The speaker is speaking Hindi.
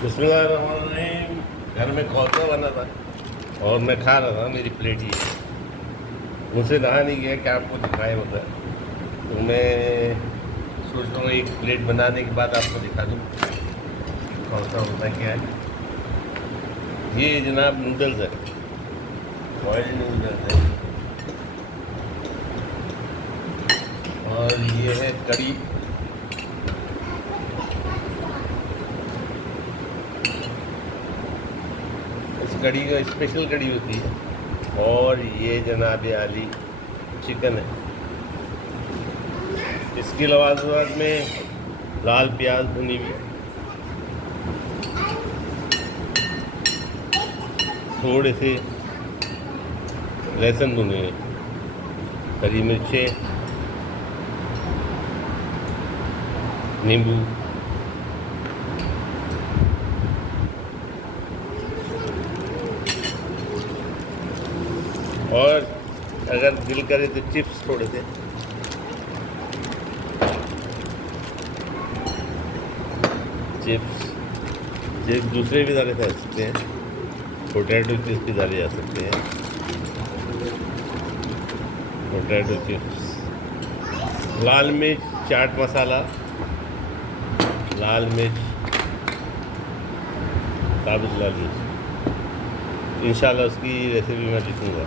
बिस्मिल्लाहिर्रहमानिर्रहीम। घर में खौसा बना था और मैं खा रहा था। मेरी प्लेट ही है, मुझसे कहा नहीं गया कि आपको दिखाए उधर, तो मैं सोच रहा हूँ एक प्लेट बनाने के बाद आपको दिखा दूँ खौसा होता क्या है। ये जनाब नूडल्स है, बॉइल्ड नूडल्स है, और ये है कड़ी। इस कड़ी का स्पेशल कड़ी होती है। और ये जनाब आली चिकन है। इसके लवाजमात में लाल प्याज भुनी हुई, थोड़े से लहसुन भुने हुए, हरी मिर्चें, नींबू, और अगर दिल करे तो चिप्स थोड़े से। चिप्स चिप्स दूसरे भी डाले जा सकते हैं, पोटैटो चिप्स भी डाले जा सकते हैं। पोटैटो चिप्स, लाल मिर्च, चाट मसाला, लाल मिर्च, साबुत लाल मिर्च। इंशाल्लाह उसकी रेसिपी मैं लिखूँगा।